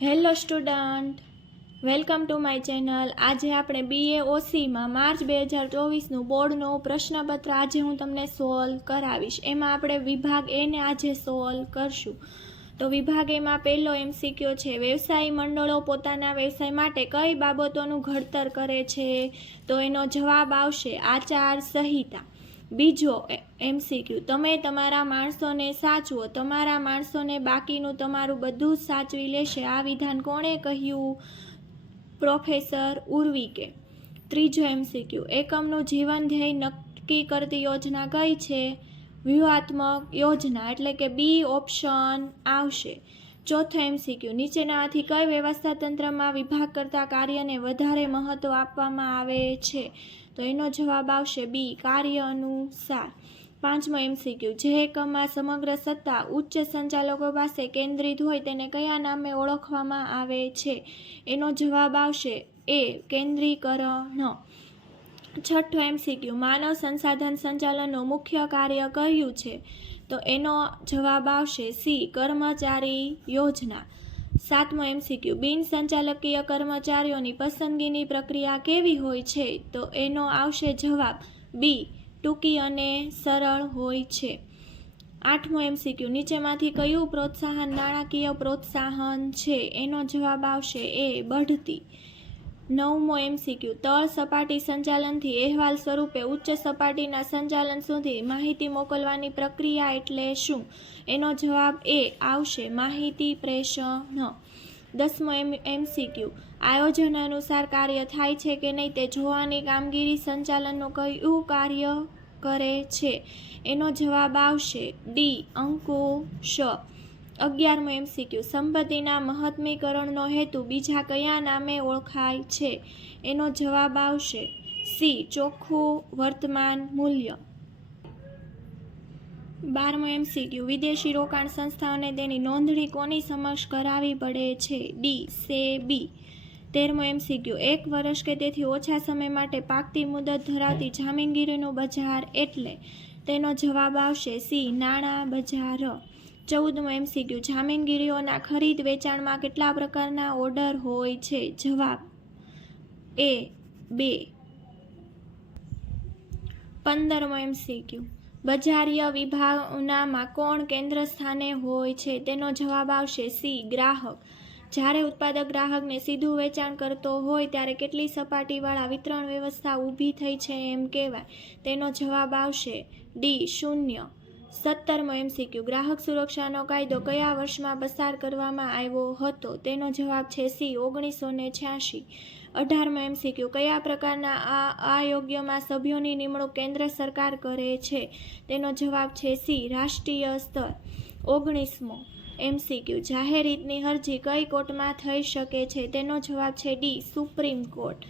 Hello student, welcome to my channel. આજે આપણે BAOCમાં March 2024નું બોર્ડનું પ્રશ્નપત્ર આજે હું તમને સોલ્વ કરાવીશ। એમાં આપણે વિભાગ એને આજે સોલ્વ કરશું। તો વિભાગ એમાં પહેલો MCQ છે, વ્યવસાયી મંડળો પોતાના વ્યવસાય માટે કઈ બાબતોનું ઘડતર કરે છે? તો એનો જવાબ આવશે આચાર સંહિતા। બીજો MCQ, તમે તમારા માણસોને સાચવો, તમારા માણસોને બાકીનું તમારું બધું જ સાચવી લેશે। આ વિધાન કોણે કહ્યું? પ્રોફેસર ઉર્વિકે। ત્રીજો MCQ, એકમનું જીવન ધ્યેય નક્કી કરતી યોજના કઈ છે? વ્યૂહાત્મક યોજના, એટલે કે બી ઓપ્શન આવશે। ચોથો MCQ, નીચેનામાંથી કઈ વ્યવસ્થા તંત્રમાં વિભાગ કરતા કાર્યને વધારે મહત્વ આપવામાં આવે છે? તો એનો જવાબ આવશે બી, કાર્ય અનુસાર। પાંચમો MCQ, જે એકમમાં સમગ્ર સત્તા ઉચ્ચ સંચાલકો પાસે કેન્દ્રિત હોય તેને કયા નામે ઓળખવામાં આવે છે? એનો જવાબ આવશે એ, કેન્દ્રીકરણ। છઠ્ઠો MCQ, માનવ સંસાધન સંચાલનનું મુખ્ય કાર્ય કયું છે? તો એનો જવાબ આવશે સી, કર્મચારી યોજના। સાતમો MCQ, બિન સંચાલકીય કર્મચારીઓની પસંદગીની પ્રક્રિયા કેવી હોય છે? તો એનો આવશે જવાબ બી, ટૂંકી અને સરળ હોય છે। આઠમો MCQ, નીચેમાંથી કયું પ્રોત્સાહન નાણાકીય પ્રોત્સાહન છે? એનો જવાબ આવશે એ, બઢતી। નવમો MCQ, તળ સપાટી સંચાલનથી અહેવાલ સ્વરૂપે ઉચ્ચ સપાટીના સંચાલન સુધી માહિતી મોકલવાની પ્રક્રિયા એટલે શું? એનો જવાબ એ આવશે, માહિતી પ્રેષણ। દસમો MCQ, આયોજન અનુસાર કાર્ય થાય છે કે નહીં તે જોવાની કામગીરી સંચાલનનું કયું કાર્ય કરે છે? એનો જવાબ આવશે ડી, અંકુશ। 11મો MCQ, સંપત્તિના મહત્મીકરણનો હેતુ બીજા કયા નામે ઓળખાય છે? એનો જવાબ આવશે સી, ચોખ્ખું વર્તમાન મૂલ્ય। 12મો MCQ, વિદેશી રોકાણ સંસ્થાઓને તેની નોંધણી કોની સમક્ષ કરાવવી પડે છે? ડી, સેબી। 13મો MCQ, એક વર્ષ કે તેથી ઓછા સમય માટે પાકતી મુદત ધરાવતી જામીનગીરીનું બજાર એટલે? તેનો જવાબ આવશે સી, નાણાં બજાર। 14મો MCQ, જામીનગીરીઓના ખરીદ વેચાણમાં કેટલા પ્રકારના ઓર્ડર હોય છે? જવાબ એ, 2। 15મો MCQ, બજારીય વિભાવનામાં કોણ કેન્દ્ર સ્થાને હોય છે? તેનો જવાબ આવશે સી, ગ્રાહક। જ્યારે ઉત્પાદક ગ્રાહકને સીધું વેચાણ કરતો હોય ત્યારે કેટલી સપાટીવાળા વિતરણ વ્યવસ્થા ઊભી થઈ છે એમ કહેવાય? તેનો જવાબ આવશે ડી, 0। 17મો MCQ, ગ્રાહક સુરક્ષાનો કાયદો કયા વર્ષમાં પસાર કરવામાં આવ્યો હતો? તેનો જવાબ છે સી, 1986। 18મો MCQ, કયા પ્રકારના આયોગ્યમાં સભ્યોની નિમણૂક કેન્દ્ર સરકાર કરે છે? તેનો જવાબ છે સી, રાષ્ટ્રીય સ્તર। 19મો MCQ, જાહેર હિતની અરજી કઈ કોર્ટમાં થઈ શકે છે? તેનો જવાબ છે ડી, સુપ્રીમ કોર્ટ।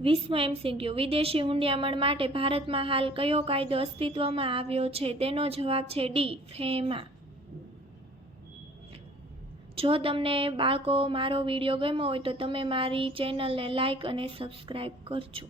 20મો MCQ, વિદેશી હુંડિયામણ માટે ભારતમાં હાલ કયો કાયદો અસ્તિત્વમાં આવ્યો છે? તેનો જવાબ છે ડી, ફેમા। જો તમને બાળકો મારો વિડીયો ગમ્યો હોય તો તમે મારી ચેનલને લાઈક અને સબસ્ક્રાઈબ કરજો।